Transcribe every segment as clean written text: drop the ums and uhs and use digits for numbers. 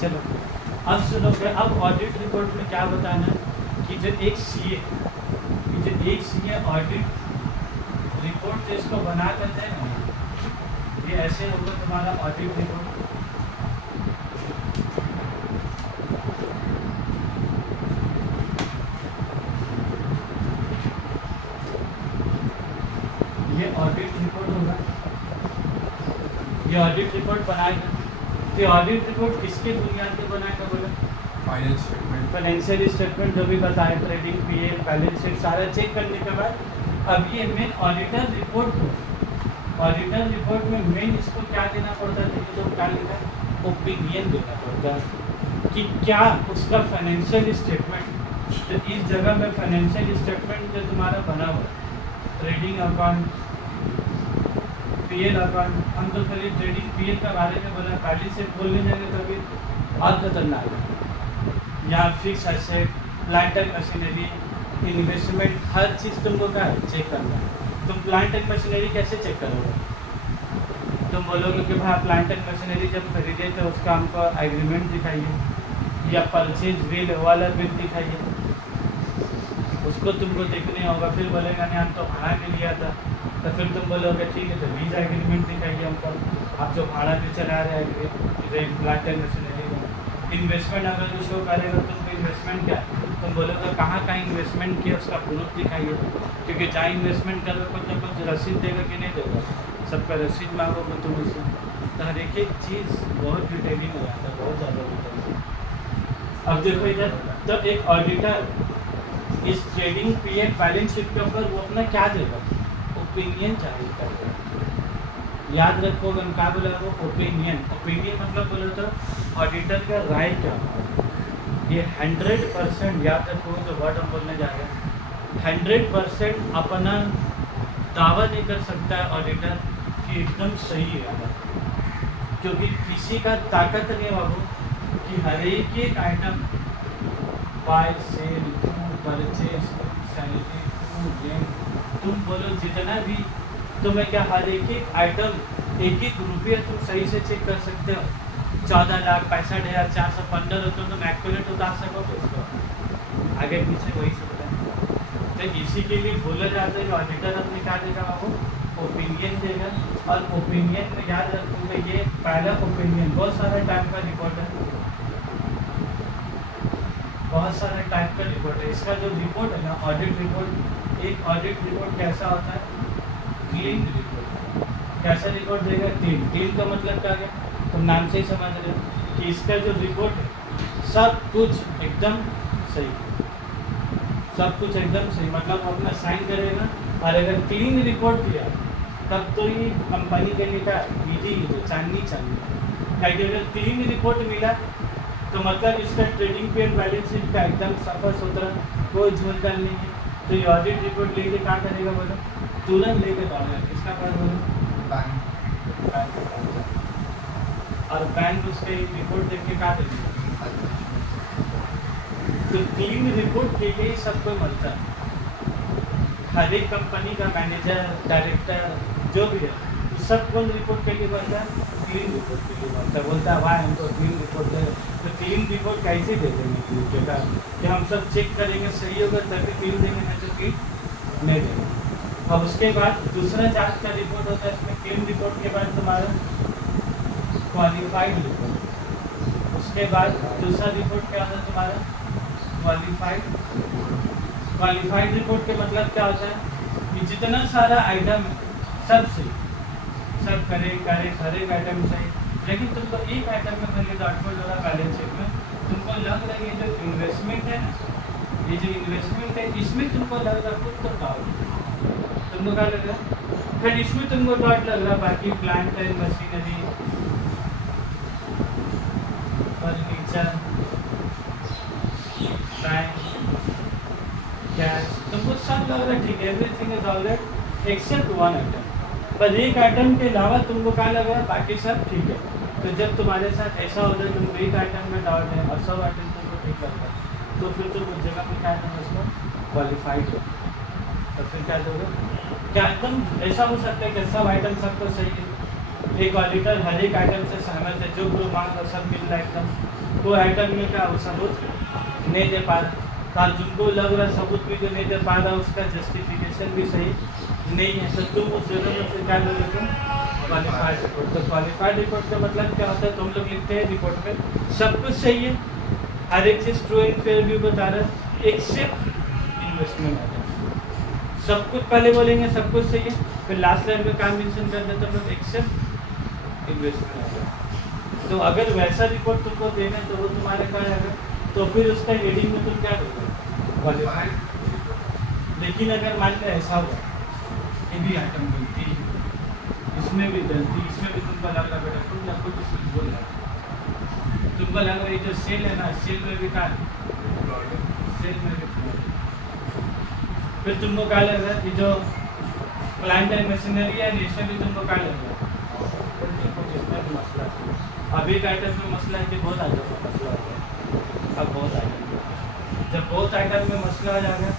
चलो अब सुनोगे, अब ऑडिट रिपोर्ट में क्या बताना है कि जो एक सीए ऑडिट रिपोर्ट जो इसको बना कर दे ना, ये ऐसे होगा तुम्हारा ऑडिट रिपोर्ट। ये ऑडिट रिपोर्ट होगा, ये ऑडिट रिपोर्ट बनाएगा। तो ऑडिट रिपोर्ट किसके बुनियाद पर बनाएगा बोला? फाइनेंशियल स्टेटमेंट जो भी बताए, ट्रेडिंग, पीएल, बैलेंस शीट सारा चेक करने के बाद अब ये मेन ऑडिटर रिपोर्ट हो। ऑडिटर रिपोर्ट में मेन इसको क्या देना पड़ता है, तो क्या लिखा है, ओपिनियन देना पड़ता है कि क्या उसका फाइनेंशियल स्टेटमेंट, तो इस जगह में फाइनेंशियल स्टेटमेंट जो तुम्हारा बना हुआ है, ट्रेडिंग अकाउंट, पीएल अकाउंट, हम तो पहले ट्रेडिंग पीएल के बारे में बोला, बैलेंस शीट बोलने जाएंगे तो अभी और खतरनाक है। यहाँ fix asset, plant and machinery, investment, हर चीज़ तुमको क्या है चेक करना है। तुम प्लांट एंड मशीनरी कैसे चेक करोगे? तुम बोलोगे कि भाई प्लांट एंड मशीनरी जब खरीदे तो उसका हमको एग्रीमेंट दिखाइए, या परचेज बिल वाला बिल दिखाइए, उसको तुमको देखने होगा। फिर बोलेगा नहीं हम तो भाड़ा में लिया था, तो फिर तुम बोलोगे ठीक है तो लीज एग्रीमेंट दिखाइए हमको, आप जो भाड़ा पे चला रहे हैं प्लांट एंड मशीनरी में। इन्वेस्टमेंट अगर जो शो करेगा तुमको इन्वेस्टमेंट क्या है, तुम बोलोगे कहाँ इन्वेस्टमेंट किया उसका प्रूफ दिखाइए, क्योंकि जहाँ इन्वेस्टमेंट करोगे तो कुछ रसीद देगा कि नहीं देगा, सबका रसीद मांगोगे तुम इससे। तो हर एक चीज़ बहुत डिटेलिंग हो जाता है, बहुत ज़्यादा डिटेलिंग। अब देखो इधर, तो एक ऑडिटर इस ट्रेडिंग पीएल बैलेंस शीट के ऊपर वो अपना क्या देगा, ओपिनियन जाहिर करेगा। याद रखोगे हम क्या बोला वो ओपिनियन। ओपिनियन मतलब बोलो तो ऑडिटर का राय क्या होगा। ये 100% याद रखोगे तो वर्ड हम बोलने जा रहे हैं, 100% अपना दावा नहीं कर सकता है ऑडिटर कि एकदम सही है, क्योंकि किसी का ताकत नहीं है बाबू कि हर एक item by cell purchase salary rent, तुम बोलो जितना भी तुम्हें क्या हर एक आइटम एक रुपये तुम सही से चेक कर सकते हो। 14,65,415 हो तो तुम एक्यूरेट उतार सकोगे उसको, आगे पीछे वही सकता है। तो इसी के लिए बोला जाता है कि ऑडिटर अपने क्या देगा बाबू, ओपिनियन देगा। और ओपिनियन में याद रखोगे ये पहला ओपिनियन बहुत सारे टाइप का रिपोर्ट है, बहुत सारे टाइप का रिपोर्ट है। इसका जो रिपोर्ट है ना ऑडिट रिपोर्ट, एक ऑडिट रिपोर्ट कैसा होता है, क्लीन रिपोर्ट। कैसा रिपोर्ट देगा, क्लीन। क्लीन का मतलब क्या है, तुम नाम से ही समझ रहे हो कि इसका जो रिपोर्ट है सब कुछ एकदम सही, सब कुछ एकदम सही, मतलब वो अपना साइन करेगा। और अगर क्लीन रिपोर्ट दिया तब तो ये कंपनी के लिए क्या ईजी चांदनी चाहिए। क्या अगर क्लीन रिपोर्ट मिला तो मतलब इसका ट्रेडिंग पे बैलेंस शीट का एकदम सफा सुथरा, कोई झूलकर नहीं है। तो ये ऑडिट रिपोर्ट लेके क्या करेगा बोलो, तुरंत लेके दौड़ेगा किसका पास बोलो, बैंक। और बैंक उसके रिपोर्ट देख के क्या देगा, तो क्लीन रिपोर्ट के लिए सबको मिलता है। हर एक कंपनी का मैनेजर डायरेक्टर जो भी है सब कौन रिपोर्ट के लिए बनता है, क्लीन रिपोर्ट के लिए बनता है। बोलता है भाई हमको क्लीन रिपोर्ट दे, तो क्लीन रिपोर्ट कैसे दे देंगे क्लीन का, कि हम सब चेक करेंगे सही होगा तभी क्लीन देंगे, नहीं तो क्लीन नहीं देंगे। अब उसके बाद दूसरा जांच का रिपोर्ट होता है, इसमें क्लीन रिपोर्ट के बाद तुम्हारा क्वालिफाइड रिपोर्ट। उसके बाद दूसरा रिपोर्ट क्या होता है तुम्हारा क्वालिफाइड। क्वालिफाइड रिपोर्ट के मतलब क्या होता है कि जितना सारा आइटम है सब सही, सब करे हर एक आइटम सही, लेकिन तुमको एक आइटम में पहले डाउटफुल हो रहा बैलेंस शीट में, तुमको लग रहा है ये जो इन्वेस्टमेंट है ना, ये जो इन्वेस्टमेंट है इसमें तुमको लग रहा खुद तो डाउट, तुमको क्या लग रहा, फिर इसमें तुमको डाउट लग रहा, बाकी plant and machinery, furniture, bank, cash, तुमको सब लग रहा है ठीक है, everything is alright except one item. पर एक आइटम के अलावा तुमको क्या लग रहा है बाकी सब ठीक है। तो जब तुम्हारे साथ ऐसा होता है तुम एक आइटम में डाउट है और सब आइटम तुमको ठीक लगता है, तो फिर तुम उस जगह पर क्या करना उसको क्वालिफाइड हो, तो फिर क्या दोगे, क्या एकदम ऐसा हो सकता है कि सब आइटम सबको सही है, एक ऑडिटर हर एक आइटम से सहमत है, जो मांग और सब मिल रहा है एकदम, कोई आइटम में क्या सबूत नहीं दे पा रहा, तो तुमको लग रहा सबूत भी जो नहीं दे पा रहा उसका जस्टिफिकेशन भी सही नहीं है, तो तुम उस जगह में फिर क्या लोगे तुम क्वालिफाइड रिपोर्ट। तो क्वालिफाइड रिपोर्ट का मतलब क्या होता है, तुम लोग लिखते हैं रिपोर्ट में सब कुछ सही है, हर एक चीज़ ट्रू एंड फेयर व्यू बता रहा है एक्सेप्ट इन्वेस्टमेंट आइटम। सब कुछ पहले बोलेंगे सब कुछ सही है, फिर लास्ट लाइन में काम मेंशन कर देते हैं मतलब एक्सेप्ट इन्वेस्टमेंट आइटम। तो अगर वैसा रिपोर्ट तुमको देना है तो वो तुम्हारे पास आएगा, तो फिर उसका हेडिंग में तुम क्या दोगे क्वालिफाइड। लेकिन अगर मान लो ऐसा हुआ ये भी आइटम गलती, इसमें भी गलती, इसमें भी तुमको लग रहा बेटा तुम आपको कुछ बोल रहा है, तुमको लग रहा है ये जो सेल है ना, सेल में भी क्या सेल में भी फिर तुमको क्या लग रहा है कि जो प्लांट एंड मशीनरी है इसमें भी तुमको क्या लग रहा है कुछ इसमें भी मसला है। अभी एक आइटम में मसला है कि बहुत आइटम में मसला हो गया, अब बहुत आइटम, जब बहुत आइटम में मसला आ जाएगा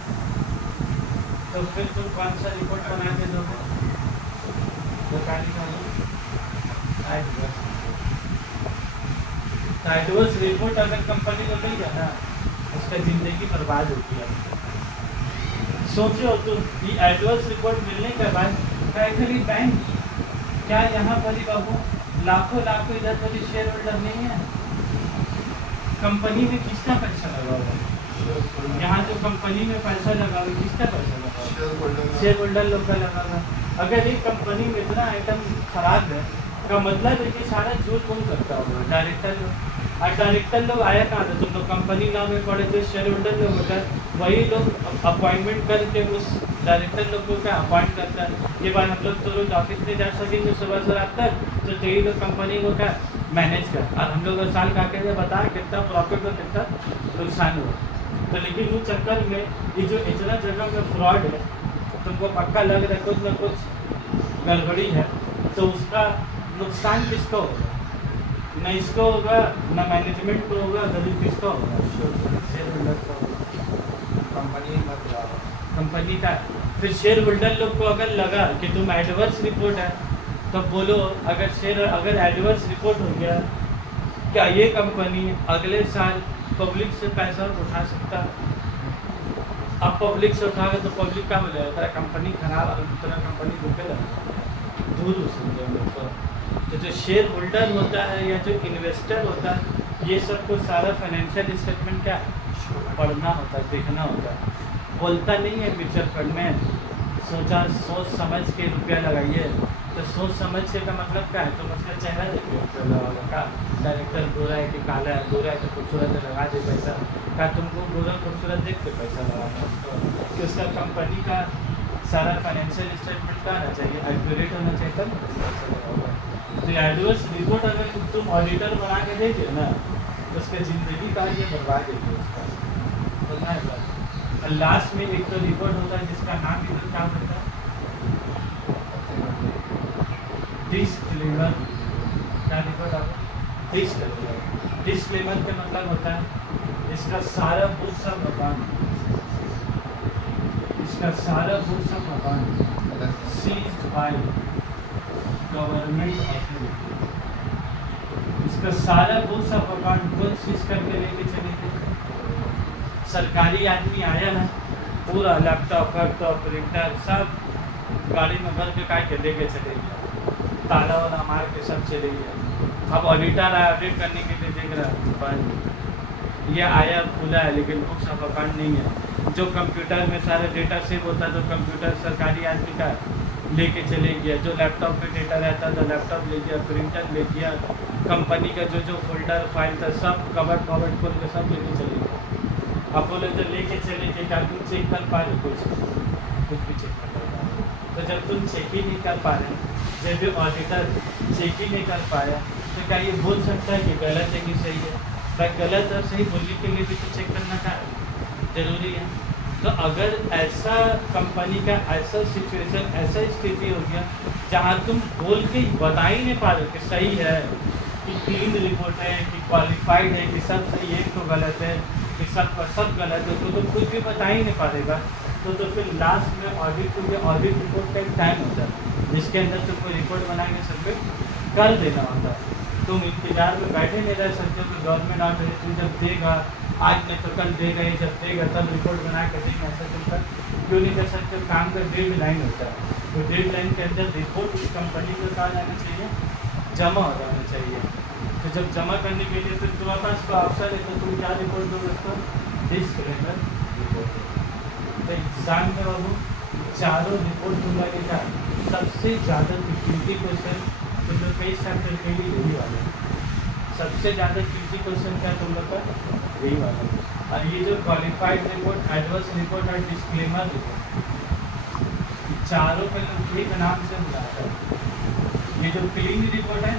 तो फिर तुम कौन सा रिपोर्ट बना के दोगे, एडवर्स रिपोर्ट अगर कंपनी को मिल गया ना उसका ज़िंदगी बर्बाद होती है। सोचो तो ये एडवर्स रिपोर्ट मिलने के बाद खाली बैंक, क्या यहाँ पर ही बाबू लाखों इधर पर शेयर होल्डर नहीं है, कंपनी में किसका पैसा लगा हुआ है, यहाँ जो कंपनी में पैसा लगा हुआ है किसका पैसा लगा हुआ है, शेयर होल्डर लोग का लगा हुआ है। अगर एक कंपनी में इतना आइटम खराब है का मतलब है कि सारा झूठ कौन करता होगा, डायरेक्टर लोग। और डायरेक्टर लोग आया कहाँ था, तुम लोग कंपनी लॉ में पढ़े थे, शेयर होल्डर लोग होता है, वही लोग अपॉइंटमेंट करके उस डायरेक्टर लोग को क्या अपॉइंट करता है। ये बार हम लोग तो रोज ऑफिस में जा सकेंगे सुबह से रात तक, तो यही लोग कंपनी को क्या मैनेज कर, और हम लोग साल का के बता कितना प्रॉफिट और कितना नुकसान हुआ। तो लेकिन उस चक्कर में ये जो इतना जगह में फ्रॉड है, तुमको पक्का लग रहा है कुछ ना कुछ गड़बड़ी है, तो उसका नुकसान किसको होगा, न इसको होगा न मैनेजमेंट को होगा, गरीब किसको होगा, शेयर होल्डर को होगा, कंपनी का। फिर शेयर होल्डर लोग को अगर लगा कि तुम एडवर्स रिपोर्ट है तो बोलो, अगर एडवर्स रिपोर्ट हो गया, क्या ये कंपनी अगले साल पब्लिक से पैसा उठा सकता है? अब पब्लिक से उठाओगे तो पब्लिक क्या मिलेगा, तेरा कंपनी खराब, तेरा कंपनी रुके लगा दूर समझे हम लोग को। तो जो शेयर होल्डर होता है या जो इन्वेस्टर होता है, ये सबको सारा फाइनेंशियल स्टेटमेंट क्या पढ़ना होता है, देखना होता है। बोलता नहीं है म्यूचुअल फंड में सोच समझ के रुपया लगाइए, तो सोच समझ के का मतलब क्या है, तुम उसका चेहरा देखिए का डायरेक्टर गोरा है कि काला है, गोरा है तो खूबसूरत है लगा दे पैसा, क्या तुमको गोरा खूबसूरत देख के पैसा लगाना, कि उसका कंपनी का सारा फाइनेंशियल स्टेटमेंट का आना चाहिए, एक्यूरेट होना चाहिए, तब पैसा लगा हुआ है। तो एडवर्स रिपोर्ट अगर तुम ऑडिटर बना के देते ना तो उसका ज़िंदगी का ये बर्बाद है उसका बोलना है बात। और लास्ट में एक तो रिपोर्ट होता है जिसका नाम इधर क्या होता है, डिस्क्लेमर। क्या रिपोर्ट आता है, डिस्क्लेमर का मतलब होता है इसका सारा बुक्स ऑफ अकाउंट, इसका सारा books of account seized by government authority, इसका सारा बुक्स ऑफ अकाउंट कौन सीज करके लेके चले थे, सरकारी आदमी आया ना, पूरा लैपटॉप प्रिंटर सब गाड़ी में भर के काट के लेके चले गया, ताला वाला मार के सब चले गया। अब ऑडिटर आया ऑडिट करने के लिए, देख रहा है ये आया खुला है लेकिन बुक्स ऑफ अकाउंट नहीं है। जो कंप्यूटर में सारा डेटा सेव होता है तो कंप्यूटर सरकारी आदमी का लेके चले गया, जो लैपटॉप में डेटा रहता था लैपटॉप ले गया, प्रिंटर ले गया, कंपनी का जो फोल्डर फाइल था सब कवर खोल के सब लेके चले गया। अब बोले तो लेके चले गए, क्या तुम चेक कर पा रहे कुछ भी चेक कर पा रहे, तो जब तुम चेक ही नहीं कर पा रहे, जब भी ऑडिटर चेक ही नहीं कर पाया तो क्या ये बोल सकता है कि गलत है कि सही है? भाई गलत और सही बोलने के लिए भी तो चेक करना का जरूरी है। तो अगर ऐसा कंपनी का ऐसा सिचुएशन ऐसा स्थिति हो गया जहाँ तुम बोल के बता ही नहीं पा रहे कि सही है, कि क्लीन रिपोर्ट है, कि क्वालिफाइड है, कि सब सही है, तो गलत है, कि सब गलत है, उसको तो कुछ भी बता ही नहीं पाएगा, तो फिर लास्ट में ऑडिट रिपोर्ट का एक टाइम होता है जिसके अंदर तुम कोई रिपोर्ट बना के सबमिट कर देना होता है। तुम इंतजार में बैठे नहीं रह सकते कि गवर्नमेंट ऑथोरिटी जब देगा, आज नहीं तो कल देगा, ये जब देगा तब रिपोर्ट बना कर देंगे। ऐसा तुम क्यों नहीं कर सकते? काम का डेडलाइन होता है, तो डेडलाइन के अंदर रिपोर्ट उस कंपनी को कहा जाना चाहिए, जमा हो जाना चाहिए। तो जब जमा करने के लिए फिर तुम्हारे पास तो ऑप्शन है, तो तुम क्या रिपोर्ट दोगे उसको? Disclaimer report. तो एग्जाम में बाबू चारों रिपोर्ट तुम लगेगा सबसे ज़्यादा कीमती क्वेश्चन तुम लोग कई चैप्टर के लिए यही वाला है। सबसे ज़्यादा कीमती क्वेश्चन क्या तुम लोग का? यही वाला है। और ये जो क्वालिफाइड रिपोर्ट, एडवर्स रिपोर्ट और डिस्क्लेमर रिपोर्ट, चारों का लोग एक नाम से बुलाता है। ये जो क्लीन रिपोर्ट है,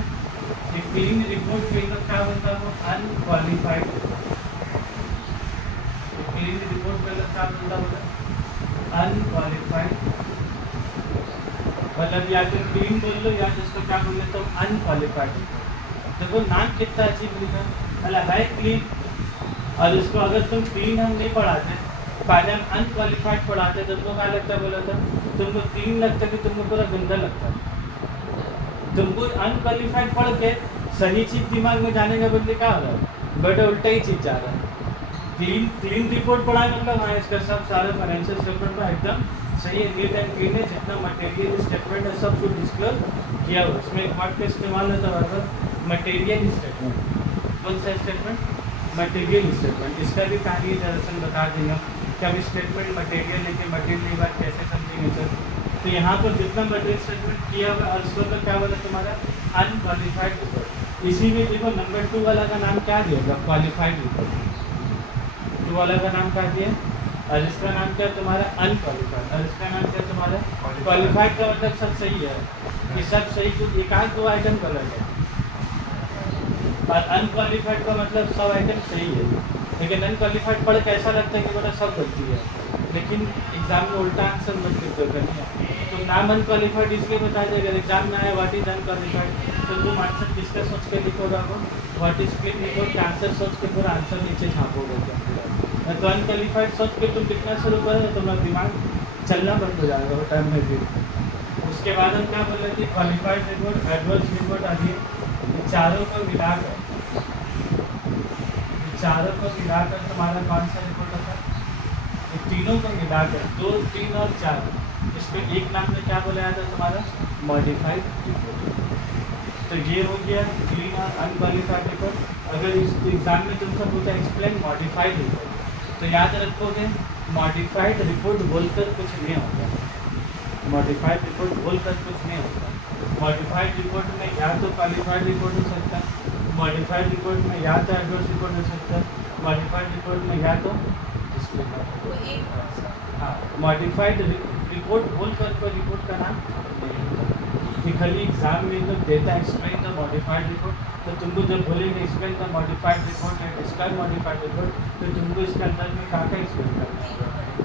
ये क्लीन रिपोर्ट के लोग क्या बोलता है? वो अनक्वालिफाइड रिपोर्ट। क्लीन रिपोर्ट का लोग क्या बोलता है? अनक्वालिफाइड। मतलब या तो क्लीन बोल लो या जिसको क्या बोल लेते हो अनक्वालिफाइड। देखो नाम कितना अजीब लिखा, मतलब है क्लीन, और इसको अगर तुम क्लीन हम नहीं पढ़ाते, पहले हम अनक्वालिफाइड पढ़ाते, तो तुमको क्या लगता है? बोला था तुमको क्लीन लगता है कि तुमको पूरा गंदा लगता है? तुमको अनक्वालिफाइड पढ़ के सही चीज़ दिमाग में जाने का बदले क्या हो रहा है? बेटा उल्टा ही चीज़ जा रहा है। क्लीन रिपोर्ट पढ़ा मतलब हाँ इसका सब सारे फाइनेंशियल स्टेटमेंट में एकदम सही है, नीट एंड क्लीन है, जितना मटेरियल स्टेटमेंट है सब कुछ डिस्क्लोज किया हुआ। इसमें एक वर्ड का इस्तेमाल होता है मटेरियल स्टेटमेंट। कौन सा स्टेटमेंट? Material statement. इसका भी कहानी दरअसल बता देंगे कि अब स्टेटमेंट मटेरियल लेके मटेरियल बात कैसे समझेंगे सर। तो यहाँ पर जितना मटेरियल स्टेटमेंट किया हुआ और उसको तो क्या बोला तुम्हारा? Unqualified report. इसी में देखो नंबर 2 वाला का नाम क्या दिया? Qualified report. 2 वाला का नाम क्या दिया? और इसका नाम क्या तुम्हारा? अनक्वालिफाइड। और इसका नाम क्या तुम्हारा? क्वालिफाइड। का मतलब सब सही है कि सब सही, कुछ एक आध दो आइटम गलत है, और अनक्वालिफाइड का मतलब सब आइटम सही है। लेकिन अनक्वालिफाइड पढ़ के ऐसा लगता है कि बेटा सब गलती है, लेकिन एग्जाम में उल्टा आंसर मत लिखो करनी है। तो नाम अनक्वालिफाइड इसलिए बता दें, अगर एग्जाम में आया व्हाट इज अनक्वालिफाइड, तो तुम आंसर किसका सोच के लिखोगे? व्हाट इज क्लीन रिपोर्ट का आंसर सोच के पूरा आंसर नीचे छापोगे तुम। तो अनक्वालिफाइड सोच के तुम लिखना शुरू करोगे तो तुम्हारा दिमाग चलना बंद हो जाएगा वो टाइम में भी। उसके बाद हम क्या बोल रहे थे? क्वालिफाइड रिपोर्ट, एडवर्स रिपोर्ट आदि, चारों को मिलाकर तुम्हारा कौन सा रिपोर्ट होता है? ये तीनों को मिलाकर 2, 3 और 4, इसको एक नाम में क्या बोला जाता है तुम्हारा? Modified report. तो ये हो गया क्लीन और अनक्वालिफाइड रिपोर्ट। अगर इस एग्जाम में तुमसे पूछा एक्सप्लेन मॉडिफाइड रिपोर्ट, तो याद रखोगे मॉडिफाइड रिपोर्ट बोलकर कुछ नहीं होता। मॉडिफाइड रिपोर्ट बोलकर कुछ नहीं होता। मॉडिफाइड रिपोर्ट में या तो क्वालिफाइड रिपोर्ट हो सकता है, मॉडिफाइड रिपोर्ट में या तो एडवर्स रिपोर्ट हो सकता है, मॉडिफाइड रिपोर्ट में या तो हाँ मॉडिफाइड रिपोर्ट बोलकर कोई रिपोर्ट का नाम नहीं होता। कि खाली एग्जाम में लोग देता है एक्सप्लेन द मॉडिफाइड रिपोर्ट, तो तुमको जब बोलेंगे एक्सप्लेन द मॉडिफाइड रिपोर्ट या डिस्क्राइब मॉडिफाइड रिपोर्ट, तो तुमको इसके अंदर में कहाँ का एक्सप्लेन करना है?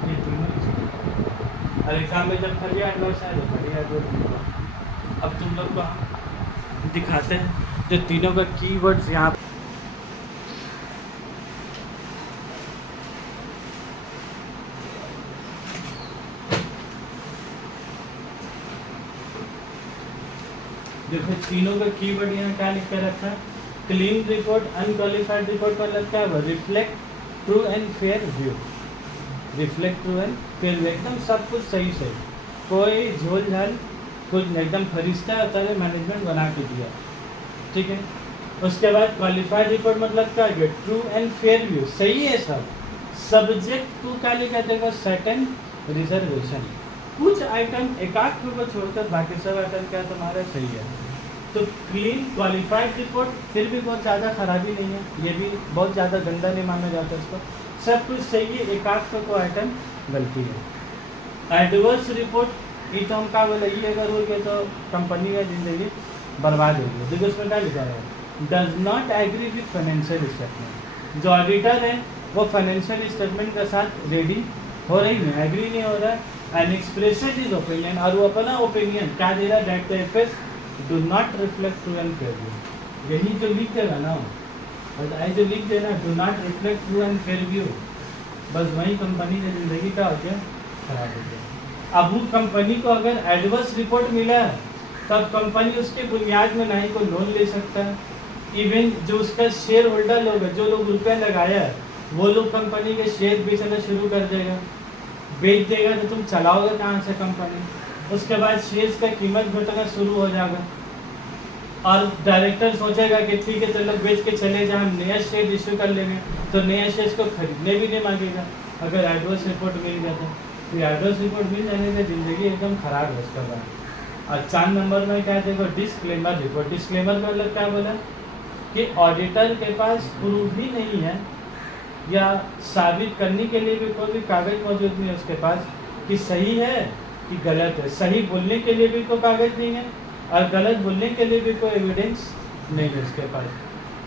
ये तीनों एक्सप्लेन। और एग्जाम में जब खाली एडवर्स है तो खाली एडवर्स। अब तुम लोग को दिखाते हैं जो तीनों का कीवर्ड्स यहाँ देखो तीनों का कीवर्ड यहाँ क्या लिख कर रखा है? क्लीन रिपोर्ट, अनक्वालिफाइड रिपोर्ट मतलब क्या हुआ? Reflect true and fair view. Reflect true and fair view, एकदम सब कुछ सही सही, कोई झोल झाल कुछ एकदम फरिश्ता तरह मैनेजमेंट बना के दिया, ठीक है। उसके बाद क्वालिफाइड रिपोर्ट मतलब क्या है? ट्रू एंड फेयर व्यू, सही है सब। सब्जेक्ट टू क्या लिखा जाएगा? Certain reservation. कुछ आइटम एकाध को छोड़कर बाकी सब आइटम क्या तुम्हारा सही है। तो क्लीन क्वालिफाइड रिपोर्ट फिर भी बहुत ज़्यादा खराबी नहीं है, ये भी बहुत ज़्यादा गंदा नहीं माना जाता इसको, सब कुछ सही है, एकाध को आइटम गलती है। एडवर्स रिपोर्ट ये तो हम क्या बोले, ये अगर हो गया तो कंपनी का जिंदगी बर्बाद हो गई। देखो उसमें क्या लिखा है? Does not agree with financial statement. जो ऑडिटर है वो फाइनेंशियल स्टेटमेंट के साथ रेडी हो रही नहीं, एग्री नहीं हो रहा है, एंड एक्सप्रेसेड इज ओपिनियन, और वो अपना ओपिनियन क्या दे रहा है? That the FS do not reflect true and fair view. यही जो लिख देगा ना, और आई जो लिख देना do not reflect true and fair view, बस वही कंपनी की जिंदगी का हो गया खराब हो गया। अब वो कंपनी को अगर एडवर्स रिपोर्ट मिला है तो अब कंपनी उसके बुनियाद में ना ही कोई लोन ले सकता है, इवन जो उसका शेयर होल्डर लोग है, जो लोग रुपया लगाया है, वो लोग कंपनी के शेयर बेचना शुरू कर देगा। बेच देगा तो तुम चलाओगे कहाँ से कंपनी? उसके बाद शेयर्स का कीमत घटना शुरू हो जाएगा और डायरेक्टर सोचेगा कि ठीक है चलो बेच के चले जाए, हम नया शेयर इशू कर लेंगे, तो नया शेयर्स को खरीदने भी नहीं मांगेगा अगर एडवर्स रिपोर्ट मिल गया तो एडवर्स रिपोर्ट मिल जाने से ज़िंदगी एकदम ख़राब है उसका बाद। और 4 नंबर में क्या देखो, डिस्क्लेमर रिपोर्ट। डिस्क्लेमर का मतलब क्या बोला कि ऑडिटर के पास प्रूफ ही नहीं है या साबित करने के लिए भी कोई भी कागज़ मौजूद नहीं है उसके पास कि सही है कि गलत है। सही बोलने के लिए भी कोई कागज़ नहीं है और गलत बोलने के लिए भी कोई एविडेंस नहीं है उसके पास।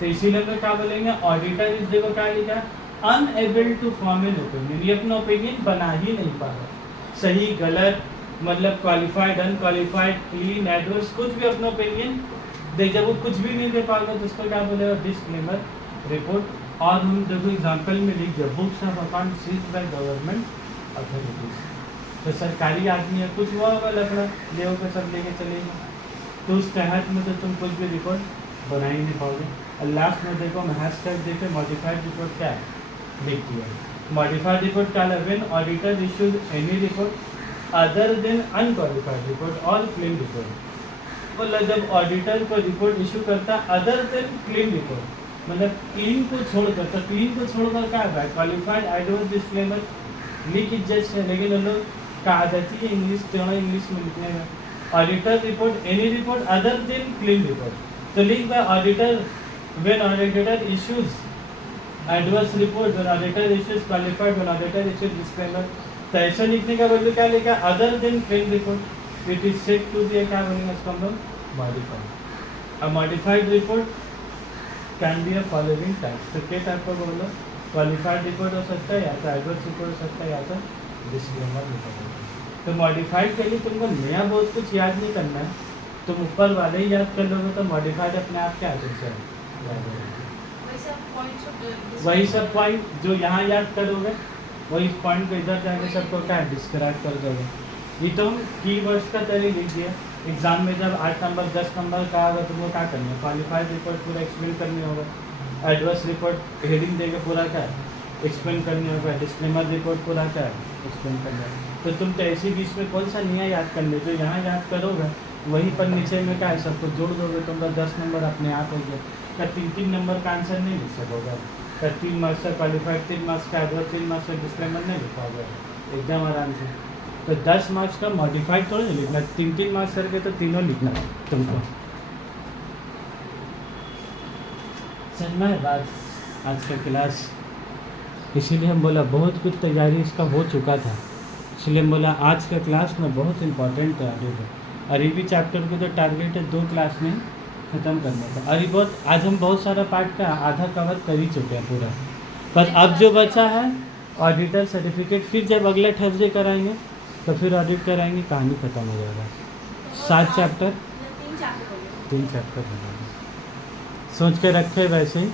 तो इसीलिए मैं क्या बोलेंगे, ऑडिटर इस जगह क्या लिखा, unable to form an opinion, ये अपना ओपिनियन बना ही नहीं पा रहा। सही गलत मतलब क्वालिफाइड अनक्वालिफाइड क्लीन एडवर्स कुछ भी अपना ओपिनियन दे, जब वो कुछ भी नहीं दे पाएगा तो उसको क्या बोलेगा, डिस्क्लेमर रिपोर्ट। और हम देखो एग्जाम्पल में लिख दिया, books of account seized by government authorities. तो सरकारी आदमी है, कुछ हुआ होगा लफड़ा, ले के सब लेके चलेगा, तो उस तहत में तो तुम कुछ भी रिपोर्ट बना ही नहीं पाओगे। और लास्ट में देखो मैं हैशटैग देखे मॉडिफाइड रिपोर्ट क्या है लिख दिया। मॉडिफाइड रिपोर्ट क्या है, when auditor issues any report other then unqualified report और क्लीन रिपोर्ट। मतलब जब ऑडिटर को रिपोर्ट इशू करता है अदर देन क्लीन रिपोर्ट, मतलब क्लीन को छोड़कर, तो क्लीन को छोड़कर क्या है, क्वालिफाइड एडवर्स डिस्क्लेमर लिख इज्जत से, लेकिन हम लोग का आदत ही इंग्लिश टेढ़ा इंग्लिश में लिखने में। Auditor report any report other than clean report, तो लिख by auditor when auditor issues adverse report, when auditor issues qualified, when auditor issues disclaimer. तो ऐसा लिखने का वैल्यू क्या लिखा, other than clean report, it is set to be क्या बोलेंगे उसको हम लोग, मॉडिफाइड। अब modified report can be a following types, तो क्या टाइप का बोलो, क्वालिफाइड रिपोर्ट हो सकता है, या तो एडवर्स रिपोर्ट हो सकता है, या तो डिस्क्लेमर रिपोर्ट हो सकता है। तो मॉडिफाइड के लिए तुमको नया बहुत कुछ याद नहीं करना है, तुम ऊपर वाले ही याद कर लोगे तो मॉडिफाइड अपने आप क्या आ जाए, वही सब पॉइंट जो यहाँ याद करोगे वही पॉइंट को इधर जाके सबको क्या डिस्क्राइब कर दोगे। ये तो हम कीवर्ड्स का तरह लिख दिया। एग्जाम में जब 8 नंबर 10 नंबर का आएगा तुमको क्या करना है, क्वालिफाइड रिपोर्ट पूरा एक्सप्लेन करनी होगा, एडवर्स रिपोर्ट हेडिंग देके पूरा क्या एक्सप्लेन करनी होगा, डिस्क्लेमर रिपोर्ट पूरा क्या एक्सप्लेन करना है। तो तुम तो ऐसी बीच में कौन सा नया याद कर ले, जो यहाँ याद करोगे वहीं पर नीचे में क्या है सबको जोड़ दोगे, तुमका 10 नंबर अपने आप हो गया। का 3-3 नंबर का आंसर नहीं लिख सकोगे, का 3 मार्क्स का क्वालिफाइड, 3 मार्क्स का एडवर्स, 3 मार्क्स का डिस्क्लेमर नहीं लिख पाओगे एकदम आराम से। तो 10 मार्क्स का मॉडिफाइड थोड़ा नहीं लिखना, 3-3 मार्क्स करके तो तीनों लिखना तुमको। समझ में बात आज का क्लास, इसीलिए हम बोला बहुत कुछ तैयारी इसका हो चुका था, इसलिए हम बोला आज का क्लास में बहुत इंपॉर्टेंट तैयारी है। और ये भी चैप्टर की तो टारगेट है 2 क्लास में ख़त्म करने का। और ये बहुत आज हम बहुत सारा पार्ट का आधा कवर कर ही चुके हैं पूरा, पर अब जो बचा है ऑडिटर सर्टिफिकेट, फिर जब अगले थर्सडे कराएंगे तो फिर ऑडिट कराएंगे, कहानी ख़त्म हो जाएगा। 7 चैप्टर 3 चैप्टर बनाएंगे, सोच के रखे वैसे ही।